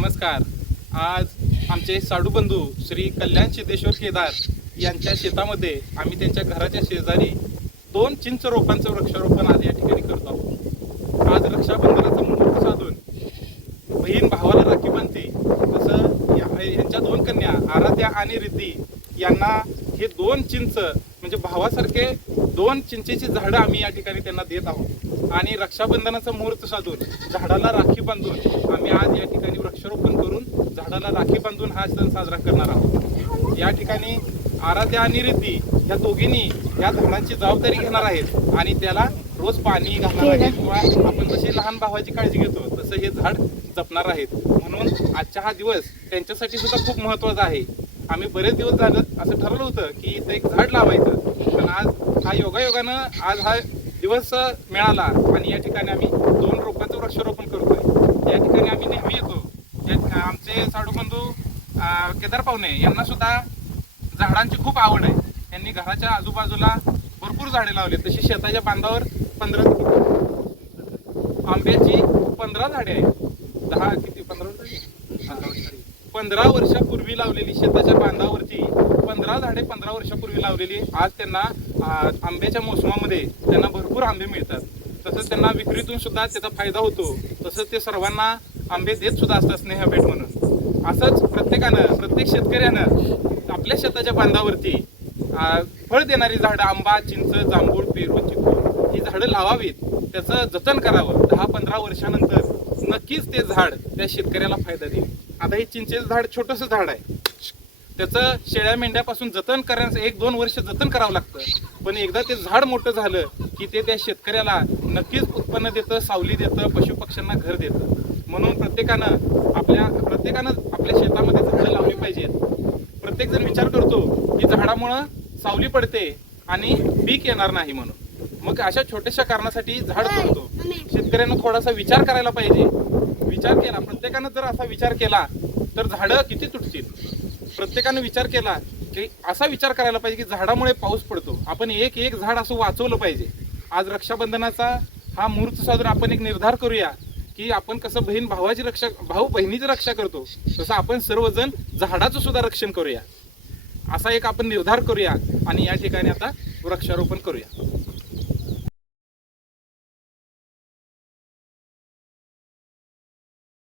नमस्कार. आज आमचे साडूबंधू श्री कल्याण सिद्धेश्वर केदार यांच्या शेतामध्ये आम्ही त्यांच्या घराच्या शेजारी दोन चिंच रोपांचं वृक्षारोपण आज या ठिकाणी करतो आहोत. आज रक्षाबंधनाचा मुहूर्त साधून बहीण भावाला राखी बांधते. तसं यांच्या दोन कन्या आराध्या आणि रिद्धी यांना हे दोन चिंच म्हणजे भावासारखे दोन चिंचेची झाडं आम्ही या ठिकाणी त्यांना देत आहोत. आणि रक्षाबंधनाचा मुहूर्त साधून झाडाला राखी बांधून आम्ही आज या ठिकाणी वृक्षारोपण करून झाडाला राखी बांधून हा सण साजरा करणार आहोत. या ठिकाणी आराध्या आणि रिद्धी या दोघींनी या झाडांची जबाबदारी घेणार आहेत आणि त्याला रोज पाणी घालणार आहेत. किंवा आपण जशी लहान भावाची काळजी घेतो तसं हे झाड जपणार आहेत. म्हणून आजचा हा दिवस त्यांच्यासाठी सुद्धा खूप महत्त्वाचा आहे. आम्ही बरेच दिवस झालं असं ठरवलं होतं की इथं एक झाड लावायचं. पण आज हा योगायोगानं आज हा दिवस मिळाला आणि या ठिकाणी आम्ही दोन रोपांचं वृक्षारोपण करतोय. या ठिकाणी आम्ही नेहमी येतो. या- आमचे साडूबंधू केदार पाहुणे यांना सुद्धा झाडांची खूप आवड आहे. त्यांनी घराच्या आजूबाजूला भरपूर झाडे लावली तशी शेताच्या बांधावर पंधरा आंब्याची पंधरा झाडे आहेत. दहा किती? पंधरा पंधरा वर्षापूर्वी लावलेली शेताच्या बांधावरती पंधरा झाडे पंधरा वर्षापूर्वी लावलेली. आज त्यांना आंब्याच्या मोसमामध्ये त्यांना भरपूर आंबे मिळतात. तसंच त्यांना विक्रीतून सुद्धा त्याचा फायदा होतो. तसंच ते सर्वांना आंबे देत सुद्धा असतात स्नेह भेट म्हणून. असंच प्रत्येकानं प्रत्येक शेतकऱ्यानं आपल्या शेताच्या बांधावरती फळ देणारी झाडं आंबा चिंच जांभूळ पेरू चिकू ही झाडं लावावीत. त्याचं जतन करावं. दहा पंधरा वर्षानंतर नक्कीच ते झाड त्या शेतकऱ्याला फायदा देईल. आता हे चिंचेचं झाड छोटंसं झाड आहे. त्याचं शेळ्या मेंढ्यापासून जतन करण्याचं एक दोन वर्ष जतन करावं लागतं. पण एकदा ते झाड मोठं झालं की ते त्या शेतकऱ्याला नक्कीच उत्पन्न देतं सावली देतं पशुपक्ष्यांना घर देतं. म्हणून प्रत्येकानं आपल्या प्रत्येकानं आपल्या शेतामध्ये झाडं लावली पाहिजेत. प्रत्येक जण विचार करतो की झाडामुळं सावली पडते आणि पीक येणार नाही म्हणून. मग अशा छोट्याशा कारणासाठी झाड तोडतो. शेतकऱ्यांना थोडासा विचार करायला पाहिजे. विचार केला प्रत्येकानं जर असा विचार केला तर झाडं किती तुटतील? प्रत्येकानं विचार केला की असा विचार करायला पाहिजे की झाडामुळे पाऊस पडतो. आपण एक एक झाड असं वाचवलं पाहिजे. आज रक्षाबंधनाचा हा मुहूर्त साधून आपण एक निर्धार करूया की आपण कसं बहीण भावाची रक्षा भाऊ बहिणीची रक्षा करतो तसं आपण सर्वजण झाडाचं सुद्धा रक्षण करूया. असा एक आपण निर्धार करूया आणि या ठिकाणी आता वृक्षारोपण करूया.